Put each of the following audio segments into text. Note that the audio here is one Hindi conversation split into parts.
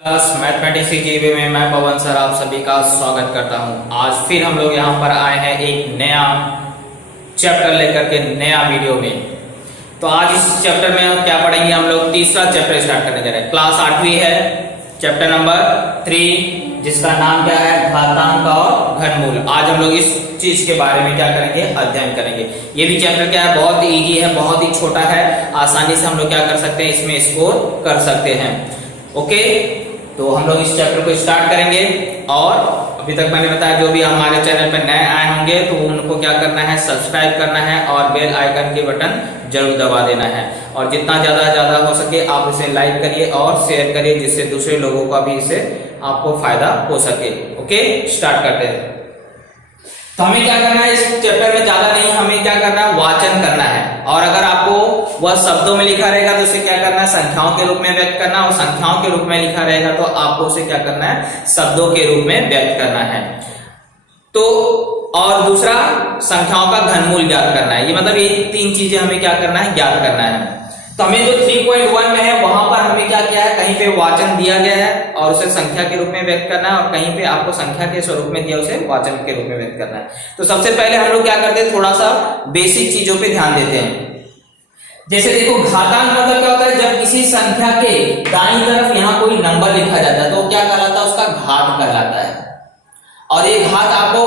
क्लास मैथमेटिक्स जीबी में मैं पवन सर आप सभी का स्वागत करता हूं। आज फिर हम लोग यहां पर आए हैं एक नया चैप्टर लेकर के नया वीडियो में। तो आज इस चैप्टर में हम क्या पढ़ेंगे, हम लोग तीसरा चैप्टर स्टार्ट करने जा रहे हैं। क्लास 8वीं है, चैप्टर नंबर 3 जिसका नाम क्या है, घातांक और घनमूल। आज हम लोग इस चीज के बारे में क्या करेंगे, अध्ययन करेंगे। ये भी चैप्टर क्या है, बहुत इजी है, बहुत ही छोटा है, आसानी से हम लोग क्या कर सकते हैं, इसमें स्कोर कर सकते हैं। ओके, तो हम लोग इस चैप्टर को स्टार्ट करेंगे। और अभी तक मैंने बताया जो भी हमारे चैनल पर नए आए होंगे तो उनको क्या करना है, सब्सक्राइब करना है और बेल आइकन के बटन जरूर दबा देना है। और जितना ज्यादा हो सके आप इसे लाइक करिए और शेयर करिए, जिससे दूसरे लोगों का भी इससे आपको फायदा हो सके। ओके, स्टार्ट करते हैं। तो हमें क्या करना है, इस चैप्टर में ज्यादा नहीं, हमें क्या करना है, वाचन करना है। और अगर आपको वह शब्दों में लिखा रहेगा तो उसे क्या करना है, संख्याओं के रूप में व्यक्त करना। और संख्याओं के रूप में लिखा रहेगा तो आपको उसे क्या करना है, शब्दों के रूप में व्यक्त करना है। तो और दूसरा, संख्याओं का घनमूल ज्ञात करना है। ये मतलब ये तीन चीजें हमें क्या करना है, ज्ञात करना है। तो हमें जो 3.1 में है वहां पर हमें क्या किया है, कहीं पे वाचन दिया गया है और उसे संख्या के रूप में व्यक्त करना है, और कहीं पे आपको संख्या के स्वरूप में दिया उसे वाचन के रूप में व्यक्त करना है। तो सबसे पहले हम लोग क्या करते हैं, थोड़ा सा बेसिक चीजों पे ध्यान देते हैं। जैसे देखो, घातांक मतलब क्या होता है, जब किसी संख्या के दाईं तरफ यहाँ कोई नंबर लिखा जाता है तो क्या कहलाता है, उसका घात कहलाता है। और ये घात आपको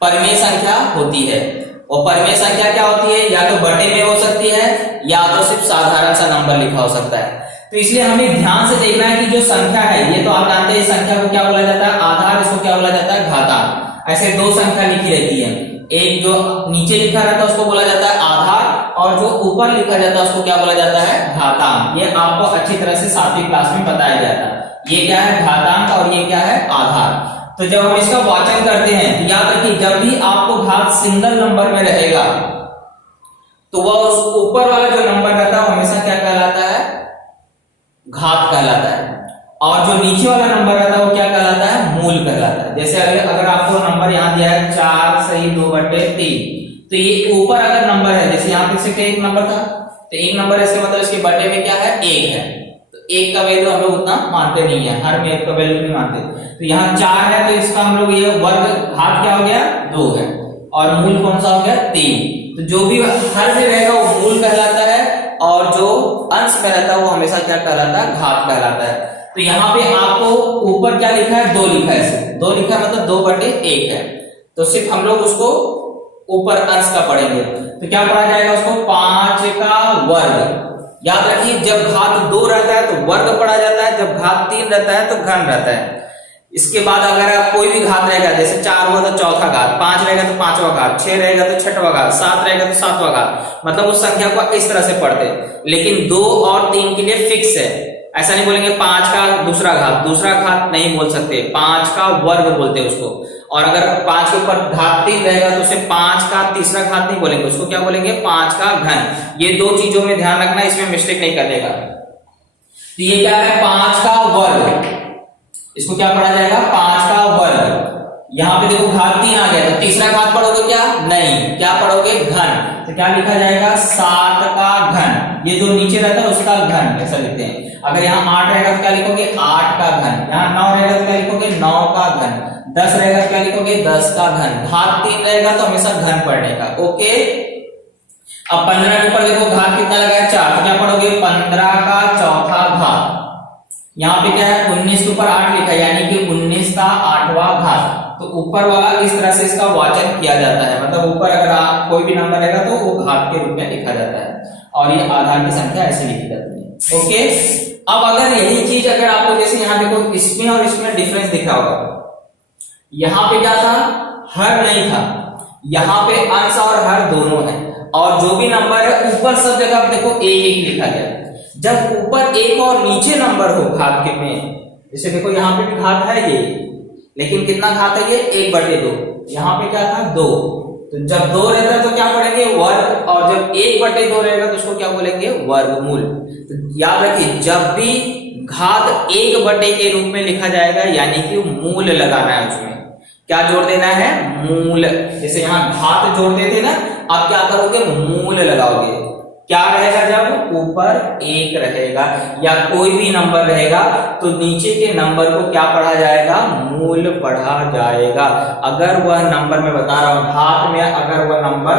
परिमेय संख्या होती है। और परिमेय संख्या क्या होती है, या तो बटे में हो सकती है या तो सिर्फ साधारण सा नंबर लिखा हो सकता है। तो इसलिए हमें ध्यान से देखना है कि जो संख्या है, ये तो आप जानते हैं संख्या को क्या बोला जाता है, आधार, इसको क्या बोला जाता है, घातांक। ऐसे दो संख्या लिखी रहती है, एक जो नीचे लिखा रहता है उसको बोला जाता है आधार, और जो ऊपर लिखा जाता है उसको क्या बोला जाता है, घातांक। ये आपको अच्छी तरह से 7वीं क्लास में बताया गया था। ये क्या है, घातांक, और ये क्या है, आधार। तो जब हम इसका वाचन करते हैं तो याद रखिए, जब भी आपको घात सिंगल नंबर में रहेगा तो वह उस ऊपर वाला जो नंबर रहता है हमेशा क्या कहलाता है, घात कहलाता है। और जो नीचे वाला नंबर रहता है वो क्या कहलाता है, मूल कहलाता है। जैसे अगर आपको नंबर यहाँ दिया है 4 सही 2/3, तो ये ऊपर अगर नंबर है, जैसे यहाँ पे से एक नंबर था तो एक नंबर है, इसके मतलब इसके बटे में क्या है, 1 है। तो 1 का वैल्यू हम लोग उतना मानते नहीं है, हर में 1 का वैल्यू नहीं मानते। तो यहाँ 4 है तो इसका हम लोग ये वर्ग घात क्या हो गया, 2 है। और मूल कौन सा हो गया, 3। तो जो भी हर में रहेगा वो मूल कहलाता है, और जो अंश में रहता है वो हमेशा क्या कहलाता है, घात कहलाता है। तो यहाँ पे आपको ऊपर क्या लिखा है, 2 लिखा है, 2 लिखा है मतलब 2/1 है। तो सिर्फ हम लोग उसको ऊपर अंश का पढ़ेंगे। तो क्या पढ़ा जाएगा उसको, 5 का वर्ग। याद रखिए, जब घात 2 रहता है तो वर्ग पढ़ा जाता है, जब घात 3 रहता है तो घन रहता है। इसके बाद अगर कोई भी घात रहेगा, जैसे 4 हुआ तो चौथा घात, 5 रहेगा तो 5वां घात, 6 रहेगा तो 6वां घात, 7 रहेगा तो 7वां घात, मतलब उस संख्या को इस तरह से पढ़ते हैं। लेकिन 2 और 3 के लिए फिक्स है, ऐसा नहीं बोलेंगे 5 का दूसरा घात नहीं बोल सकते, 5 का वर्ग बोलते हैं उसको। और अगर 5 के ऊपर घात 3 रहेगा तो उसे 5 का तीसरा घात नहीं बोलेंगे, उसको क्या बोलेंगे, 5 का घन। ये 2 चीजों में ध्यान रखना, इसमें मिस्टेक नहीं करने का। तो ये क्या है, 5 का वर्ग, इसको क्या पढ़ा जाएगा, 5 का वर्ग। यहाँ पे देखो घात 3 आ गया तो तीसरा घात पढ़ोगे क्या, नहीं, क्या पढ़ोगे, घन। तो क्या लिखा जाएगा, 7 का घन। ये जो नीचे रहता है उसका घन, ऐसा लिखते हैं। अगर यहाँ 8 रहेगा तो क्या लिखोगे, 8 का घन। यहाँ 9 रहेगा तो क्या लिखोगे, 9 का घन। 10 रहेगा तो क्या लिखोगे, 10 का घन। घात 3 रहेगा तो हमेशा घन पढ़ने का। ओके, अब 15 के ऊपर देखो घात कितना लगा है, 4, तो क्या पढ़ोगे, 15 का चौथा घात। यहाँ पे क्या है, 19 के ऊपर 8 लिखा है, यानी कि 19 का 8वां घात। तो ऊपर वाला इस तरह से इसका वाचन किया जाता है, मतलब ऊपर अगर कोई भी नंबर रहेगा तो वो घात के रूप में लिखा जाता है, और ये आधार की संख्या ऐसे लिखी जाती है। ओके, अब अगर यही चीज अगर आपको, जैसे यहाँ देखो इसमें और इसमें डिफरेंस दिख रहा होगा, यहाँ पे क्या था, हर नहीं था, यहाँ पे अंश और हर दोनों है। और जो भी नंबर है ऊपर सब जगह देखो 1-1 लिखा गया। जब ऊपर 1 और नीचे नंबर हो घात के में, जैसे देखो यहाँ पे भी घात है ये, लेकिन कितना घात है ये, 1/2। यहाँ पे क्या था, 2। तो जब 2 रहता है तो क्या पढ़ेंगे, वर्ग, और जब 1/2 रहेगा तो उसको क्या बोलेंगे, वर्गमूल। तो याद रखिए, जब भी घात 1/2 के रूप में लिखा जाएगा यानी कि मूल लगाना है, उसमें क्या जोड़ देना है, मूल। जैसे यहाँ घात जोड़ते थे ना, अब क्या करोगे, मूल लगाओगे। क्या रहेगा, जब ऊपर 1 रहेगा या कोई भी नंबर रहेगा तो नीचे के नंबर को क्या पढ़ा जाएगा, मूल पढ़ा जाएगा। अगर वह नंबर, मैं बता रहा हूं हाथ में, अगर वह नंबर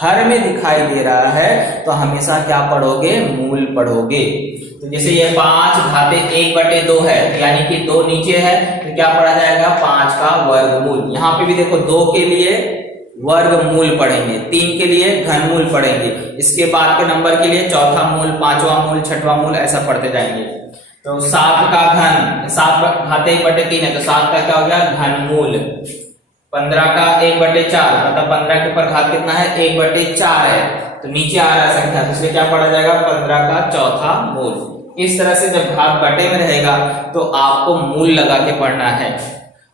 हर में दिखाई दे रहा है तो हमेशा क्या पढ़ोगे, मूल पढ़ोगे। तो जैसे ये 5 घाते 1/2 है, यानी कि 2 नीचे है तो क्या पढ़ा जाएगा, 5 का वर्गमूल। यहाँ पे भी देखो 2 के लिए वर्गमूल पढ़ेंगे, 3 के लिए घनमूल पढ़ेंगे, इसके बाद के नंबर के लिए चौथा मूल, पांचवा मूल, छठवां मूल, ऐसा पढ़ते जाएंगे। तो 7 का घन, 7 घाते 1/3 है तो 7 का क्या हो गया, घनमूल। 15 का 1/4, मतलब 15 के ऊपर घात कितना है, 1/4 है, तो नीचे आ रहा है संख्या, तो इसलिए क्या पढ़ा जाएगा, 15 का चौथा मूल। इस तरह से जब घात बटे में रहेगा तो आपको मूल लगा के पढ़ना है,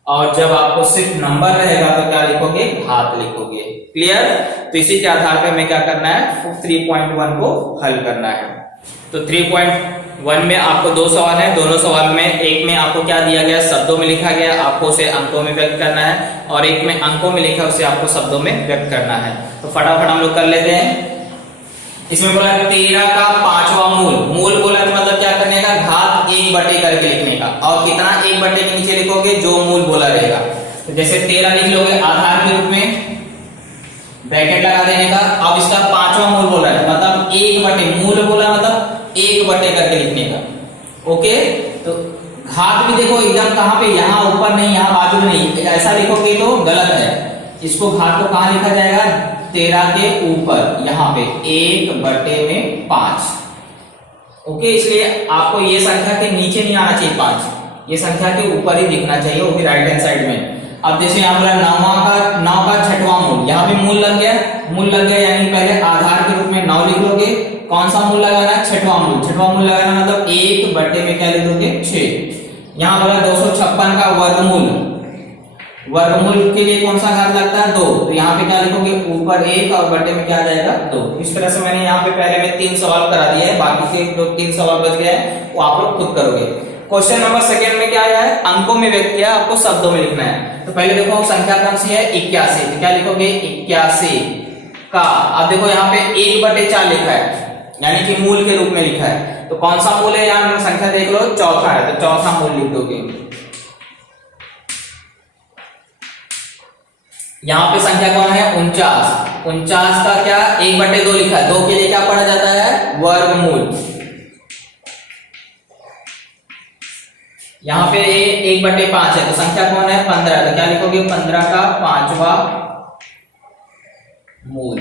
और जब आपको सिर्फ नंबर रहेगा तो क्या लिखोगे, घात लिखोगे। क्लियर। तो इसी के आधार पर हमें क्या करना है, 3.1 को हल करना है। तो 3.1 में आपको 2 सवाल है, दोनों सवाल में एक में आपको क्या दिया गया, शब्दों में लिखा गया, आपको उसे अंकों में व्यक्त करना है, और एक में अंकों में लिखा उसे आपको शब्दों में व्यक्त करना है। तो फटाफट हम लोग कर लेते हैं। इसमें बोला 13 का 5वां मूल, मूल बोला तो मतलब क्या करने का, घात 1 बटे करके लिखने का, और कितना 1 बटे के नीचे लिखोगे, जो मूल बोला रहेगा। तो जैसे 13 लिख लोगे आधार के रूप में, ब्रैकेट लगा देने का। अब इसका 5वां मूल बोला है मतलब 1 बटे, मूल बोला मतलब 1 बटे करके लिखने का। ओके, तो घात भी देखो एकदम कहां पे, यहाँ ऊपर नहीं, यहाँ बाजू में नहीं, ऐसा लिखोगे तो गलत है। इसको घात को कहां लिखा जाएगा, 13 के ऊपर, यहाँ पे 1/5। ओके, इसलिए आपको ये संख्या के नीचे नहीं आना चाहिए 5, ये संख्या के ऊपर ही दिखना चाहिए, वो भी राइट हैंड साइड में। अब जैसे यहाँ बोला 9 का 6वां मूल, यहाँ पे मूल लग गया, मूल लग गया यानी पहले आधार के रूप में 9 लिख लोगे। कौन सा मूल लगाना है, 6वां मूल। 6वां मूल लगाना मतलब 1 बटे में क्या लिख दोगे, 6। यहाँ बोला 256 का वर्गमूल, वर्गमूल के लिए कौन सा घात लगता है, 2, तो यहाँ पे क्या लिखोगे, ऊपर 1 और बटे में क्या आ जाएगा, 2। इस तरह से मैंने यहाँ पे पहले में 3 सवाल करा दिए हैं, बाकी के जो 3 सवाल बच गए हैं वो आप लोग खुद करोगे। क्वेश्चन नंबर सेकंड में क्या आया है, अंकों में व्यक्त किया, आपको शब्दों में लिखना है। तो पहले देखो संख्या कौन सी है, 81, तो क्या लिखोगे, 81 का। अब देखो यहाँ पे 1/4 लिखा है, यानी कि मूल के रूप में लिखा है, तो कौन सा मूल है, यहाँ संख्या देख लो, चौथा है, तो चौथा मूल लिख दोगे। यहाँ पे संख्या कौन है, 49, 49 का क्या 1/2 लिखा है, 2 के लिए क्या पढ़ा जाता है, वर्गमूल। यहाँ पे 1/5 है, तो संख्या कौन है, 15, तो क्या लिखोगे, 15 का 5वां मूल।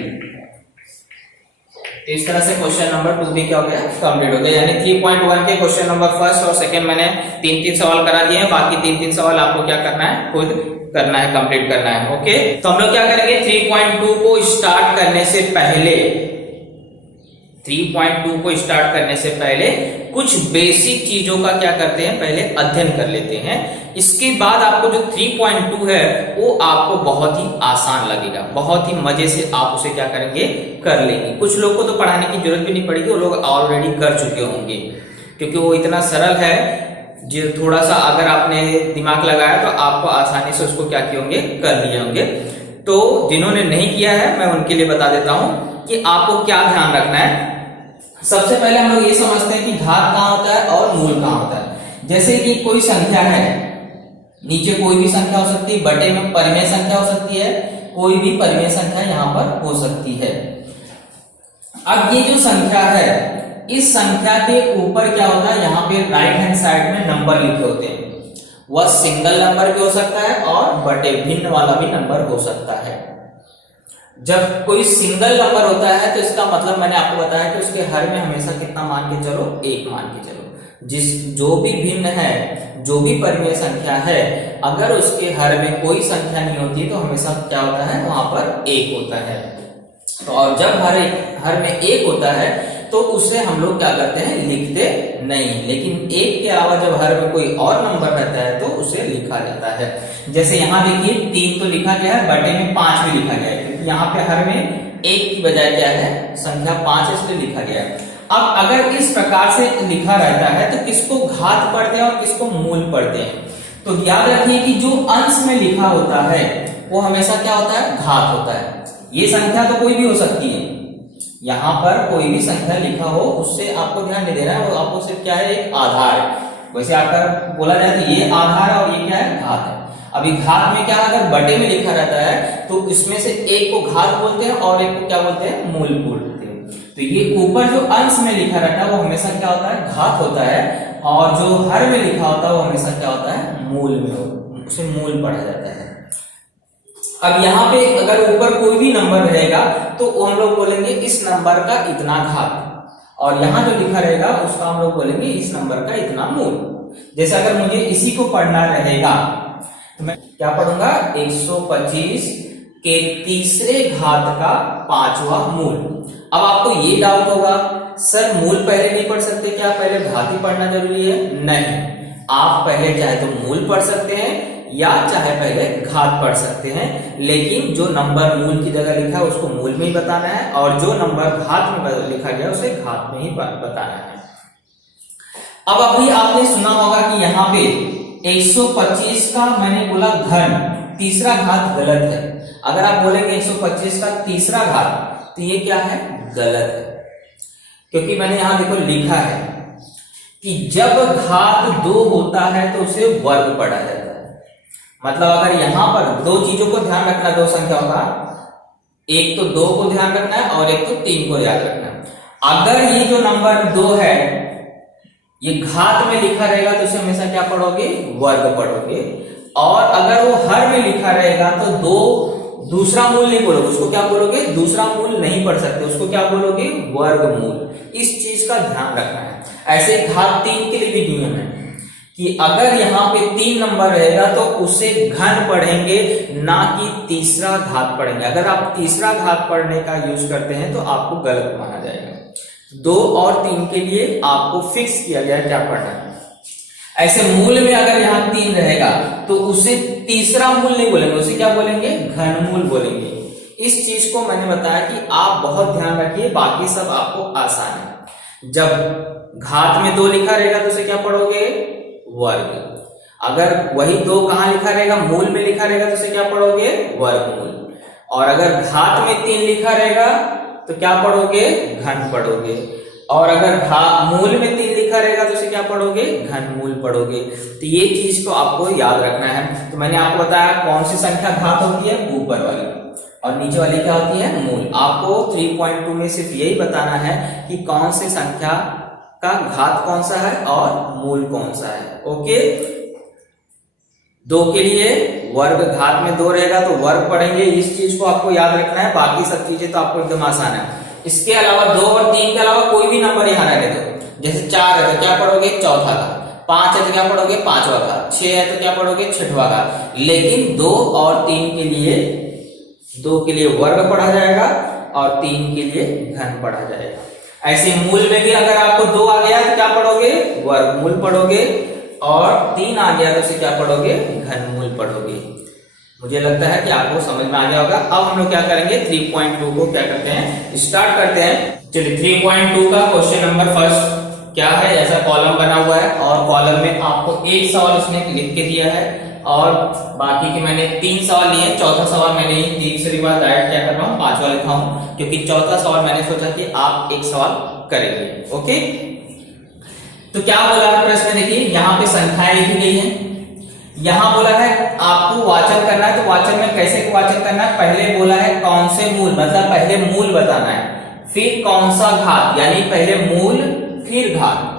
तो इस तरह से क्वेश्चन नंबर 2 भी क्या हो गया, कंप्लीट हो गया। यानी 3.1 के क्वेश्चन नंबर फर्स्ट और सेकंड मैंने 3-3 सवाल करा दिए हैं, बाकी 3-3 सवाल आपको क्या करना है, खुद करना है, कंप्लीट करना है। ओके, तो हम लोग क्या करेंगे, 3.2 को स्टार्ट करने से पहले, 3.2 को स्टार्ट करने से पहले कुछ बेसिक चीजों का क्या करते हैं, पहले अध्ययन कर लेते हैं। इसके बाद आपको जो 3.2 है वो आपको बहुत ही आसान लगेगा, बहुत ही मजे से आप उसे क्या करेंगे, कर लेंगे। कुछ लोग को तो पढ़ाने की जरूरत भी नहीं पड़ेगी, वो लोग ऑलरेडी कर चुके होंगे, क्योंकि वो इतना सरल है, जो थोड़ा सा अगर आपने दिमाग लगाया तो आपको आसानी से उसको क्या किए होंगे, कर लिए होंगे। तो जिन्होंने नहीं किया है मैं उनके लिए बता देता हूं कि आपको क्या ध्यान रखना है। सबसे पहले हम लोग ये समझते हैं कि घात कहाँ होता है और मूल कहाँ होता है। जैसे कि कोई संख्या है, नीचे कोई भी संख्या हो सकती है, बटे में परिमेय संख्या हो सकती है, कोई भी परिमेय संख्या यहाँ पर हो सकती है। अब ये जो संख्या है, इस संख्या के ऊपर क्या होता है, यहाँ पे राइट हैंड साइड में नंबर लिखे होते हैं। वह सिंगल नंबर भी हो सकता है और बटे भिन्न वाला भी नंबर हो सकता है। जब कोई सिंगल नंबर होता है तो इसका मतलब मैंने आपको बताया कि उसके हर में हमेशा कितना मान के चलो, 1 मान के चलो। जो भी भिन्न है, जो भी परिमेय संख्या है, अगर उसके हर में कोई संख्या नहीं होती तो हमेशा क्या होता है, वहां पर 1 होता है। तो और जब हर में 1 होता है तो उसे हम लोग क्या करते हैं, लिखते नहीं, लेकिन 1 के अलावा जब हर में कोई और नंबर रहता है तो उसे लिखा जाता है। जैसे यहाँ देखिए 3 तो लिखा गया है, बटे में 5 भी लिखा गया है, क्योंकि यहाँ पे हर में 1 की बजाय क्या है, संख्या 5 है, इसलिए लिखा गया है। अब अगर इस प्रकार से लिखा रहता है तो किसको घात पढ़ते हैं और किसको मूल पढ़ते हैं। तो याद रखिए कि जो अंश में लिखा होता है वो हमेशा क्या होता है, घात होता है। ये संख्या तो कोई भी हो सकती है, यहाँ पर कोई भी संख्या लिखा हो उससे आपको ध्यान नहीं देना है, वो आपको सिर्फ क्या है, एक आधार है। वैसे आकर बोला जाए तो ये आधार है और ये क्या है, घात है। अभी घात में क्या, अगर बटे में लिखा रहता है तो इसमें से एक को घात बोलते हैं और एक को क्या बोलते हैं, मूल बोलते हैं। तो ये ऊपर जो अंश में लिखा रहता है वो हमेशा क्या होता है, घात होता है, और जो हर में लिखा होता है वो हमेशा क्या होता है, मूल में, उसे मूल पढ़ा जाता है। अब यहाँ पे अगर ऊपर कोई भी नंबर रहेगा तो हम लोग बोलेंगे इस नंबर का इतना घात, और यहाँ जो लिखा रहेगा उसका हम लोग बोलेंगे इस नंबर का इतना मूल। जैसे अगर मुझे इसी को पढ़ना रहेगा तो मैं क्या पढ़ूंगा, 125 के तीसरे घात का 5वां मूल। अब आपको ये डाउट होगा, सर मूल पहले नहीं पढ़ सकते क्या, पहले घात ही पढ़ना जरूरी है? नहीं, आप पहले चाहे तो मूल पढ़ सकते हैं या चाहे पहले घात पढ़ सकते हैं, लेकिन जो नंबर मूल की जगह लिखा है उसको मूल में ही बताना है, और जो नंबर घात में लिखा गया उसे घात में ही बताना है। अब अभी आपने सुना होगा कि यहाँ पे 125 का मैंने बोला घन, तीसरा घात गलत है। अगर आप बोलेंगे 125 का तीसरा घात तो ये क्या है, गलत है, क्योंकि मैंने यहां देखो लिखा है कि जब घात 2 होता है तो उसे वर्ग पढ़ा जाता है। मतलब अगर यहां पर दो चीजों को ध्यान रखना, दो संख्याओं का, एक तो 2 को ध्यान रखना है और एक तो 3 को याद रखना है। अगर ये जो नंबर 2 है ये घात में लिखा रहेगा तो उसे हमेशा क्या पढ़ोगे, वर्ग पढ़ोगे, और अगर वो हर में लिखा रहेगा तो 2 दूसरा मूल नहीं बोलोगे, उसको क्या बोलोगे, दूसरा मूल नहीं पढ़ सकते, उसको क्या बोलोगे, वर्गमूल। इस चीज का ध्यान रखना है। ऐसे घात 3 के लिए भी नियम है कि अगर यहाँ पे 3 नंबर रहेगा तो उसे घन पढ़ेंगे, ना कि तीसरा घात पढ़ेंगे। अगर आप तीसरा घात पढ़ने का यूज करते हैं तो आपको गलत माना जाएगा। 2 और 3 के लिए आपको फिक्स किया गया क्या पढ़ना है। ऐसे मूल में अगर यहाँ 3 रहेगा तो उसे तीसरा मूल नहीं बोलेंगे, उसे क्या बोलेंगे, घनमूल बोलेंगे। इस चीज को मैंने बताया कि आप बहुत ध्यान रखिए, बाकी सब आपको आसान है। जब घात में 2 लिखा रहेगा तो उसे क्या पढ़ोगे, वर्ग। अगर वही 2 कहां लिखा रहेगा, मूल में लिखा रहेगा तो उसे क्या पढ़ोगे, वर्गमूल। और अगर घात में 3 लिखा रहेगा तो क्या पढ़ोगे, घन पढ़ोगे। और अगर मूल में 3 लिखा रहेगा तो उसे क्या पढ़ोगे, घनमूल पढ़ोगे। तो ये चीज को आपको याद रखना है। तो मैंने आपको बताया कौन सी संख्या घात होती है, ऊपर वाली, और नीचे वाली क्या होती है, मूल। आपको 3.2 में सिर्फ यही बताना है कि कौन सी संख्या का घात कौन सा है और मूल कौन सा है। ओके, 2 के लिए वर्ग, घात में 2 रहेगा तो वर्ग पढ़ेंगे। इस चीज को आपको याद रखना है, बाकी सब चीजें तो आपको एकदम आसान है। इसके अलावा 2 और 3 के अलावा कोई भी नंबर यहाँ रहने दो। जैसे 4 है तो क्या पढ़ोगे, चौथा का। 5 है तो क्या पढ़ोगे, 5वां का। 6 है तो क्या पढ़ोगे, 6वां का। लेकिन 2 और 3 के लिए, 2 के लिए वर्ग पढ़ा जाएगा और 3 के लिए घन पढ़ा जाएगा। ऐसे मूल में भी अगर आपको 2 आ गया तो क्या पढ़ोगे, वर्गमूल पढ़ोगे, और 3 आ गया तो उसे क्या पढ़ोगे, घनमूल पढ़ोगे। मुझे लगता है कि आपको समझ में आ गया होगा। अब हम लोग क्या करेंगे, 3.2 को क्या करते हैं, स्टार्ट करते हैं। चलिए 3.2 का क्वेश्चन नंबर फर्स्ट क्या है, ऐसा कॉलम बना हुआ है और कॉलम में आपको एक सवाल उसने लिख के दिया है और बाकी के मैंने 3 सवाल लिए। चौथा सवाल मैंने 3 बार डायरेक्ट क्या कर रहा हूँ, 5वां लिखा हूँ, क्योंकि चौथा सवाल मैंने सोचा कि आप एक सवाल करेंगे। ओके, तो क्या बोला है प्रश्न, देखिए यहाँ पे संख्याएं लिखी गई है। यहां बोला है आपको वाचन करना है, तो वाचन में कैसे वाचन करना है, पहले बोला है कौन से मूल, मतलब पहले मूल बताना है, फिर कौन सा घात, यानी पहले मूल फिर घात।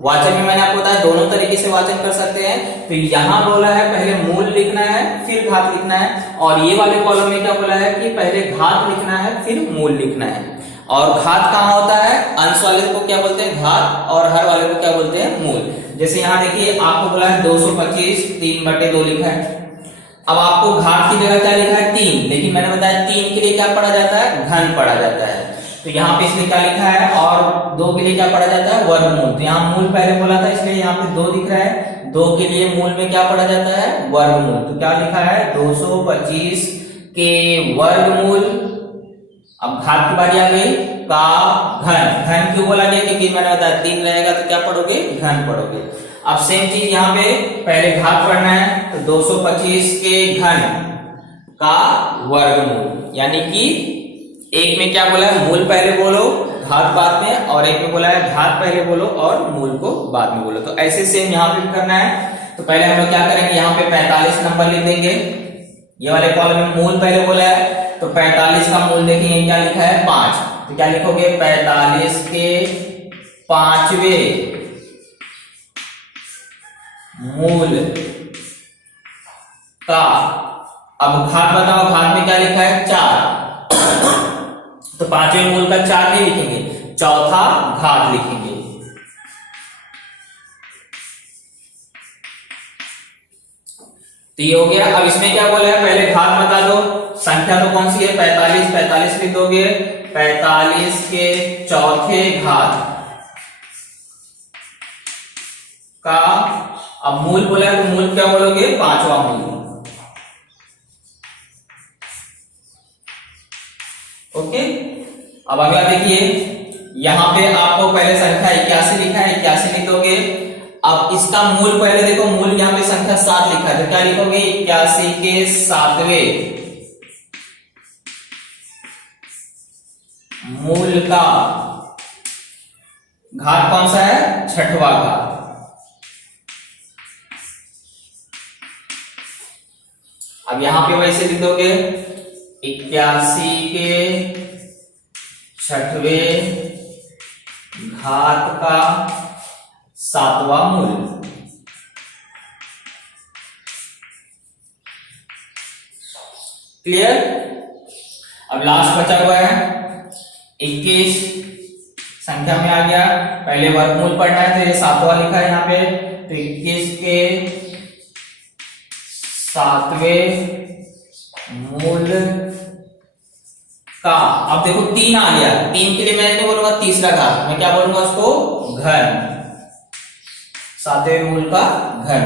वाचन में मैंने आपको बताया दोनों तरीके से वाचन कर सकते हैं। तो यहां बोला है पहले मूल लिखना है फिर घात लिखना है, और ये वाले कॉलम में क्या बोला है कि पहले घात लिखना है फिर मूल लिखना है। और घात कहाँ होता है, अंश वाले को क्या बोलते हैं घात, और हर वाले को क्या बोलते हैं मूल। जैसे यहाँ देखिए आपको बोला है 225 3/2 लिखा है। अब आपको घात की जगह क्या लिखा है, 3, लेकिन मैंने बताया 3 के लिए क्या पढ़ा जाता है, घन पढ़ा जाता है। तो यहाँ पे इसलिए क्या लिखा है, और 2 के लिए क्या पढ़ा जाता है, वर्गमूल। तो यहाँ मूल पहले बोला था इसलिए यहाँ पे 2 दिख रहा है। 2 के लिए मूल में क्या पढ़ा जाता है, वर्गमूल। तो क्या लिखा है, 225 के वर्गमूल। अब घात की बारी आ गई, का घन। घन क्यों बोला गया, क्योंकि मैंने बताया 3 रहेगा तो क्या पढ़ोगे, घन पढ़ोगे। अब सेम चीज यहाँ पे पहले घात पढ़ना है, तो 225 के घन का वर्गमूल, यानी कि एक में क्या बोला है, मूल पहले बोलो घात बाद में, और एक में बोला है घात पहले बोलो और मूल को बाद में बोलो। तो ऐसे सेम यहाँ पे करना है। तो पहले हम लोग क्या करेंगे, यहाँ पे 45 नंबर लिख देंगे। ये वाले कॉलम में मूल पहले बोला है, तो 45 का मूल देखेंगे क्या लिखा है 5। तो क्या लिखोगे, 45 के 5वें मूल का। अब घात बताओ, घात में क्या लिखा है 4, तो 5वें मूल का 4 नहीं लिखेंगे, चौथा घात लिखेंगे। तो ये हो गया। अब इसमें क्या बोला है, पहले घात बता दो, संख्या तो कौन सी है 45, 45 लिख दोगे, 45 के चौथे घात का। अब मूल बोला है तो मूल क्या बोलोगे, 5वां मूल। ओके। अब अगला देखिए, यहां पे आपको पहले संख्या 81 लिखा है, 81 लिख दोगे। अब इसका मूल पहले देखो, मूल यहां पे संख्या 7 लिखा है, तो क्या लिखोगे, 81 के 7वें मूल का। घात कौन सा है, 6वां घात। अब यहां पे वैसे लिख दोगे, 81 के 6वें घात का 7वां मूल। क्लियर। अब लास्ट बचा हुआ है 21 संख्या में आ गया, पहले वर्गमूल पढ़ना है, तो ये 7वां लिखा है यहाँ पे, तो 21 के 7वें मूल का। अब देखो 3 आ गया, 3 के लिए मैं क्या बोलूंगा, तीसरा घात, मैं क्या बोलूंगा उसको, घन, 7वें मूल का घन।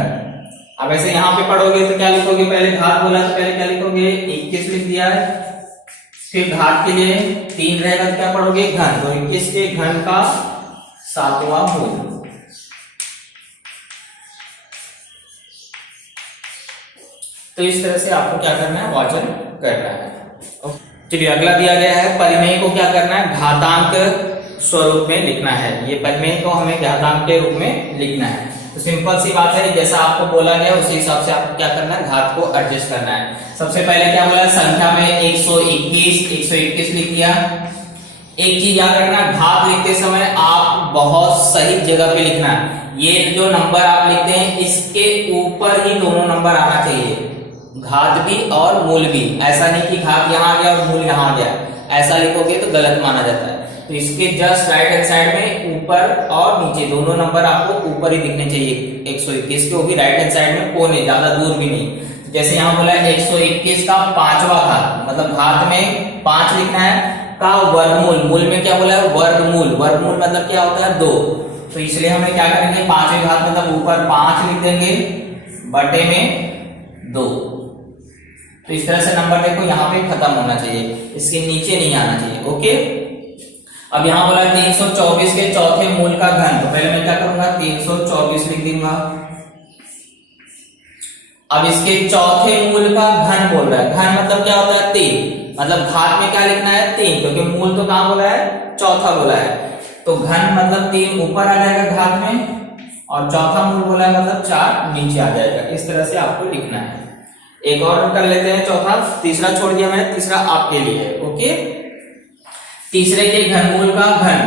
अब ऐसे यहां पे पढ़ोगे तो क्या लिखोगे, पहले घात बोला तो पहले क्या लिखोगे, 21 लिख दिया है, फिर घात के लिए 3 रहेगा तो क्या पढ़ोगे, घन, तो 21 के घन का 7वां मूल। तो इस तरह से आपको क्या करना है, वाचन करना है। चलिए अगला दिया गया है, परिमेय को क्या करना है, घातांक स्वरूप में लिखना है। ये परिमेय को हमें घातांक के रूप में लिखना है। तो सिंपल सी बात है, जैसा आपको बोला गया उसी हिसाब से आपको क्या करना है, घात को एडजस्ट करना है। सबसे पहले क्या बोला, संख्या में 121 लिख दिया। एक चीज याद रखना, घात लिखते समय आप बहुत सही जगह पे लिखना है। ये जो नंबर आप लिखते हैं इसके ऊपर ही दोनों नंबर आना चाहिए, घात भी और मूल भी। ऐसा नहीं कि घात यहाँ आ गया और मूल यहाँ आ गया, ऐसा लिखोगे तो गलत माना जाता है। तो इसके जस्ट राइट हैंड साइड में ऊपर और नीचे दोनों नंबर आपको ऊपर ही दिखने चाहिए 121 के, वो भी राइट हैंड साइड में, कोने, ज्यादा दूर भी नहीं। जैसे यहाँ बोला है 121 का 5वां घात, मतलब घात में 5 लिखना है, का वर्गमूल, मूल में क्या बोला है, वर्गमूल। वर्गमूल मतलब क्या होता है, 2। तो इसलिए हमें क्या करेंगे, 5वें घात मतलब ऊपर 5 लिख देंगे, बटे में 2। तो इस तरह से नंबर देखो यहाँ पे खत्म होना चाहिए, इसके नीचे नहीं आना चाहिए। ओके। अब यहाँ बोला 324 के चौथे मूल का घन, तो पहले मैं क्या करूंगा, 324 लिख दूंगा। अब इसके चौथे मूल का घन बोल रहा है, घन मतलब क्या होता है, 3, मतलब घात में क्या लिखना है, 3, क्योंकि मूल तो कहां बोला है, चौथा बोला है। तो घन मतलब 3 ऊपर आ जाएगा घात में, और चौथा मूल बोला है मतलब 4 नीचे आ जाएगा। इस तरह से आपको लिखना है। एक और कर लेते हैं, चौथा, तीसरा छोड़ दिया मैंने, तीसरा आपके लिए। ओके। तीसरे के घनमूल का घन,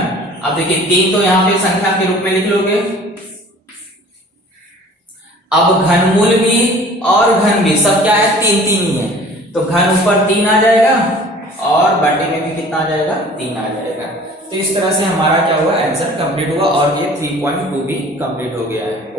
अब देखिए 3 तो यहाँ पे संख्या के रूप में लिख लोगे। अब घनमूल भी और घन भी सब क्या है, 3 ही है, तो घन ऊपर 3 आ जाएगा और बटे में भी कितना आ जाएगा, 3 आ जाएगा। तो इस तरह से हमारा क्या हुआ, आंसर कंप्लीट हुआ और ये 3.2 भी कंप्लीट हो गया है।